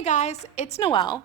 Hey guys, it's Noelle.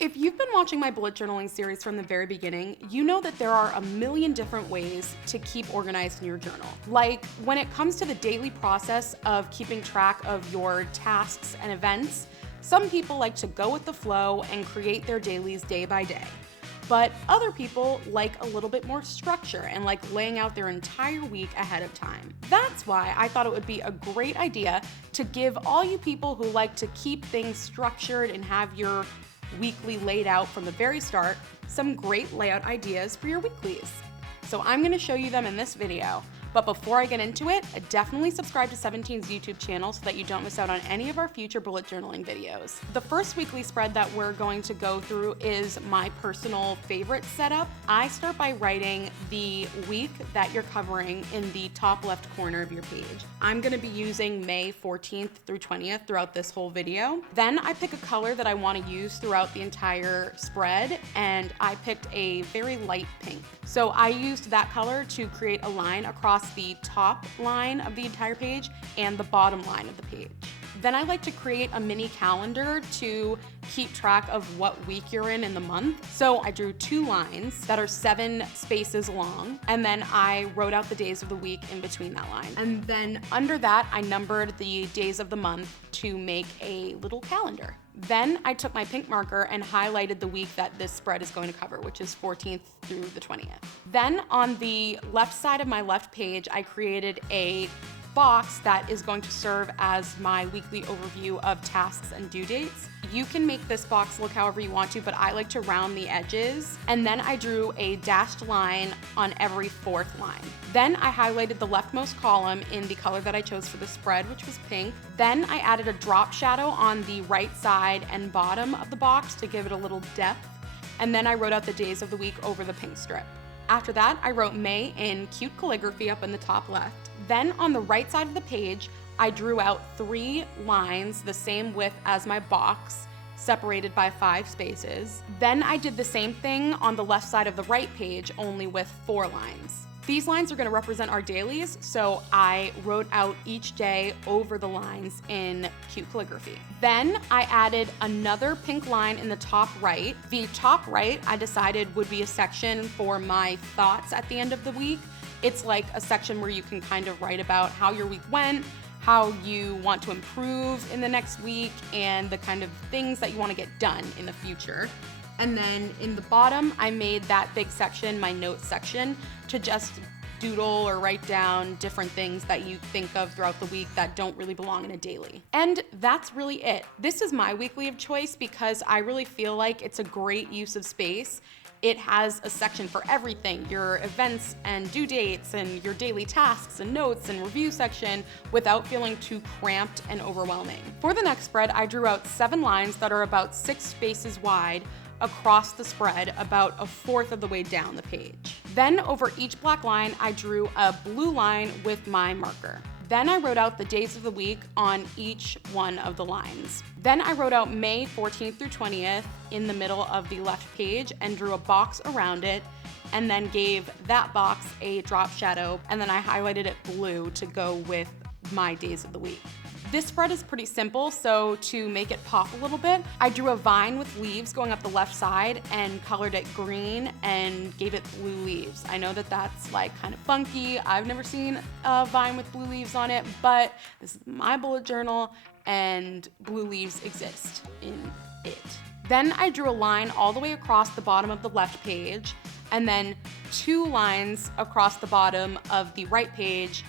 If you've been watching my bullet journaling series from the very beginning, you know that there are a million different ways to keep organized in your journal. Like when it comes to the daily process of keeping track of your tasks and events, some people like to go with the flow and create their dailies day by day. But other people like a little bit more structure and like laying out their entire week ahead of time. That's why I thought it would be a great idea to give all you people who like to keep things structured and have your weekly laid out from the very start some great layout ideas for your weeklies. So I'm going to show you them in this video. But before I get into it, definitely subscribe to 17's YouTube channel so that you don't miss out on any of our future bullet journaling videos. The first weekly spread that we're going to go through is my personal favorite setup. I start by writing the week that you're covering in the top left corner of your page. I'm going to be using May 14th through 20th throughout this whole video. Then I pick a color that I want to use throughout the entire spread, and I picked a very light pink. So I used that color to create a line across the top line of the entire page and the bottom line of the page. Then I like to create a mini calendar to keep track of what week you're in the month. So I drew 2 lines that are 7 spaces long, and then I wrote out the days of the week in between that line. And then under that, I numbered the days of the month to make a little calendar. Then I took my pink marker and highlighted the week that this spread is going to cover, which is 14th through the 20th. Then on the left side of my left page, I created a box that is going to serve as my weekly overview of tasks and due dates. You can make this box look however you want to, but I like to round the edges. And then I drew a dashed line on every 4th line. Then I highlighted the leftmost column in the color that I chose for the spread, which was pink. Then I added a drop shadow on the right side and bottom of the box to give it a little depth. And then I wrote out the days of the week over the pink strip. After that, I wrote May in cute calligraphy up in the top left. Then on the right side of the page, I drew out 3 lines the same width as my box, separated by 5 spaces. Then I did the same thing on the left side of the right page, only with 4 lines. These lines are going to represent our dailies, so I wrote out each day over the lines in cute calligraphy. Then I added another pink line in the top right. The top right, I decided, would be a section for my thoughts at the end of the week. It's like a section where you can kind of write about how your week went, how you want to improve in the next week, and the kind of things that you want to get done in the future. And then in the bottom, I made that big section my notes section to just doodle or write down different things that you think of throughout the week that don't really belong in a daily. And that's really it. This is my weekly of choice because I really feel like it's a great use of space. It has a section for everything, your events and due dates and your daily tasks and notes and review section, without feeling too cramped and overwhelming. For the next spread, I drew out 7 lines that are about 6 spaces wide across the spread, about a 1/4 of the way down the page. Then over each black line, I drew a blue line with my marker. Then I wrote out the days of the week on each one of the lines. Then I wrote out May 14th through 20th in the middle of the left page and drew a box around it, and then gave that box a drop shadow, and then I highlighted it blue to go with my days of the week. This spread is pretty simple, so to make it pop a little bit, I drew a vine with leaves going up the left side and colored it green and gave it blue leaves. I know that that's like kind of funky. I've never seen a vine with blue leaves on it, but this is my bullet journal and blue leaves exist in it. Then I drew a line all the way across the bottom of the left page, and then 2 lines across the bottom of the right page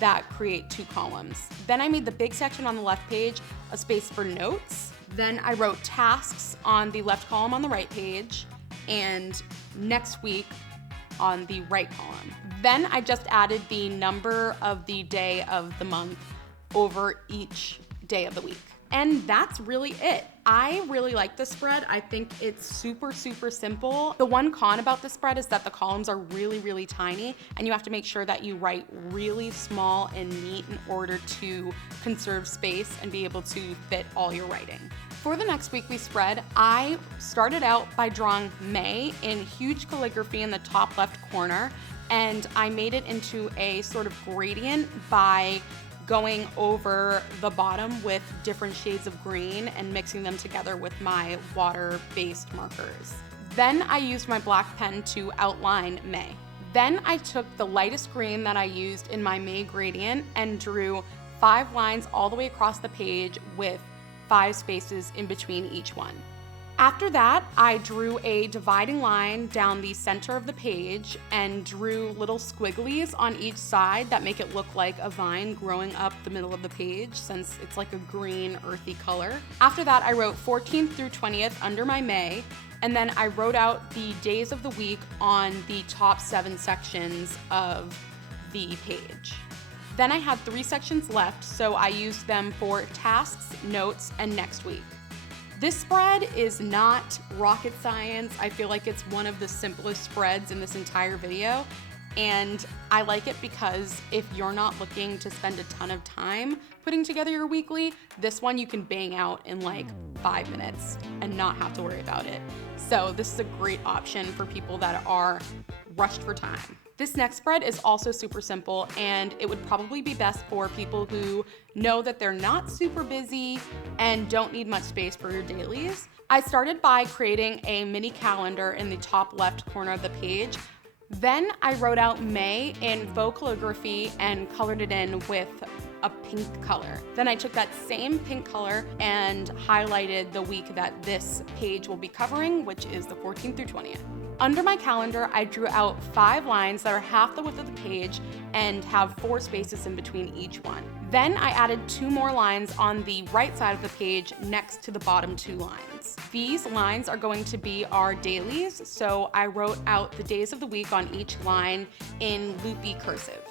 that create 2 columns. Then I made the big section on the left page a space for notes. Then I wrote tasks on the left column on the right page and next week on the right column. Then I just added the number of the day of the month over each day of the week. And that's really it. I really like this spread. I think it's super, super simple. The one con about this spread is that the columns are really, really tiny, and you have to make sure that you write really small and neat in order to conserve space and be able to fit all your writing. For the next weekly spread, I started out by drawing May in huge calligraphy in the top left corner, and I made it into a sort of gradient by going over the bottom with different shades of green and mixing them together with my water-based markers. Then I used my black pen to outline May. Then I took the lightest green that I used in my May gradient and drew 5 lines all the way across the page with 5 spaces in between each one. After that, I drew a dividing line down the center of the page and drew little squigglies on each side that make it look like a vine growing up the middle of the page, since it's like a green, earthy color. After that, I wrote 14th through 20th under my May, and then I wrote out the days of the week on the top 7 sections of the page. Then I had 3 sections left, so I used them for tasks, notes, and next week. This spread is not rocket science. I feel like it's one of the simplest spreads in this entire video, and I like it because if you're not looking to spend a ton of time putting together your weekly, this one you can bang out in like 5 minutes and not have to worry about it. So this is a great option for people that are rushed for time. This next spread is also super simple, and it would probably be best for people who know that they're not super busy and don't need much space for your dailies. I started by creating a mini calendar in the top left corner of the page. Then I wrote out May in faux calligraphy and colored it in with a pink color. Then I took that same pink color and highlighted the week that this page will be covering, which is the 14th through 20th. Under my calendar, I drew out 5 lines that are half the width of the page and have 4 spaces in between each one. Then I added 2 more lines on the right side of the page next to the bottom 2 lines. These lines are going to be our dailies, so I wrote out the days of the week on each line in loopy cursive.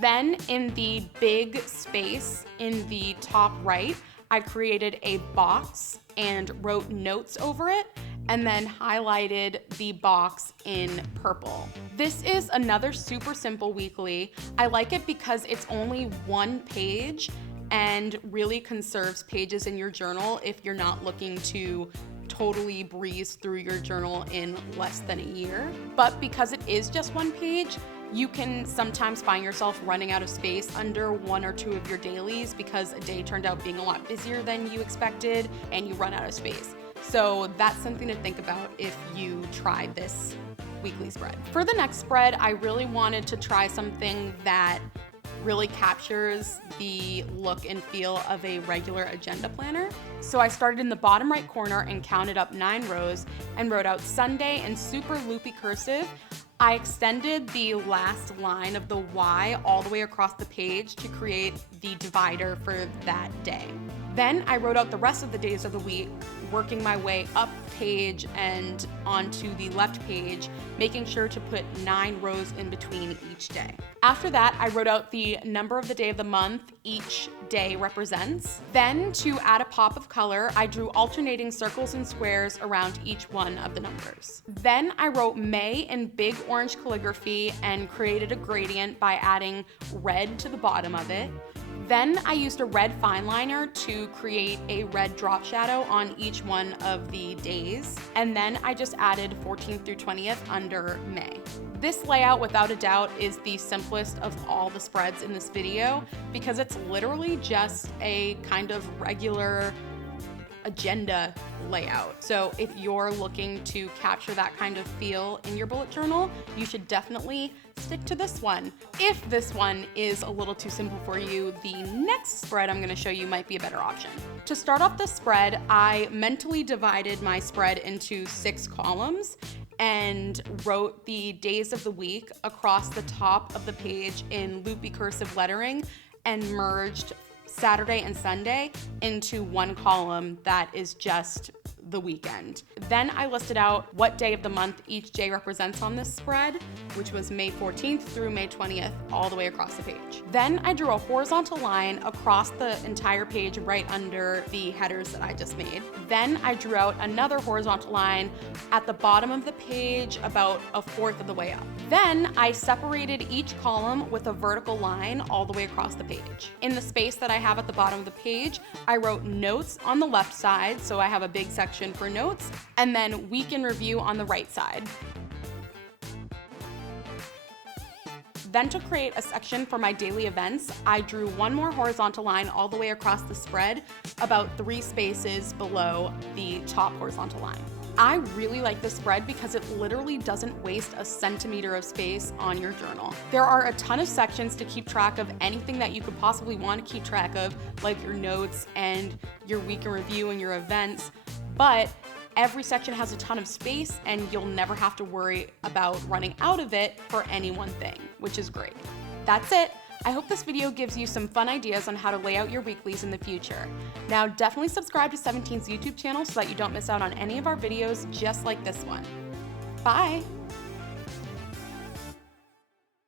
Then in the big space in the top right, I created a box and wrote notes over it, and then highlighted the box in purple. This is another super simple weekly. I like it because it's only 1 page and really conserves pages in your journal if you're not looking to totally breeze through your journal in less than a year. But because it is just 1 page, you can sometimes find yourself running out of space under 1 or 2 of your dailies because a day turned out being a lot busier than you expected and you run out of space. So that's something to think about if you try this weekly spread. For the next spread, I really wanted to try something that really captures the look and feel of a regular agenda planner. So I started in the bottom right corner and counted up 9 rows and wrote out Sunday in super loopy cursive. I extended the last line of the Y all the way across the page to create the divider for that day. Then I wrote out the rest of the days of the week, working my way up page and onto the left page, making sure to put 9 rows in between each day. After that, I wrote out the number of the day of the month each day represents. Then, to add a pop of color, I drew alternating circles and squares around each one of the numbers. Then I wrote May in big orange calligraphy and created a gradient by adding red to the bottom of it. Then I used a red fine liner to create a red drop shadow on each one of the days. And then I just added 14th through 20th under May. This layout, without a doubt, is the simplest of all the spreads in this video because it's literally just a kind of regular agenda layout. So if you're looking to capture that kind of feel in your bullet journal, you should definitely stick to this one. If this one is a little too simple for you, the next spread I'm going to show you might be a better option. To start off the spread, I mentally divided my spread into 6 columns and wrote the days of the week across the top of the page in loopy cursive lettering and merged Saturday and Sunday into 1 column that is just the weekend. Then I listed out what day of the month each day represents on this spread, which was May 14th through May 20th, all the way across the page. Then I drew a horizontal line across the entire page right under the headers that I just made. Then I drew out another horizontal line at the bottom of the page about 1/4 of the way up. Then I separated each column with a vertical line all the way across the page. In the space that I have at the bottom of the page, I wrote notes on the left side, so I have a big section for notes, and then week in review on the right side. Then to create a section for my daily events, I drew one more horizontal line all the way across the spread, about 3 spaces below the top horizontal line. I really like this spread because it literally doesn't waste a centimeter of space on your journal. There are a ton of sections to keep track of anything that you could possibly want to keep track of, like your notes and your week in review and your events, but every section has a ton of space and you'll never have to worry about running out of it for any one thing, which is great. That's it. I hope this video gives you some fun ideas on how to lay out your weeklies in the future. Now definitely subscribe to 17's YouTube channel so that you don't miss out on any of our videos just like this one. Bye!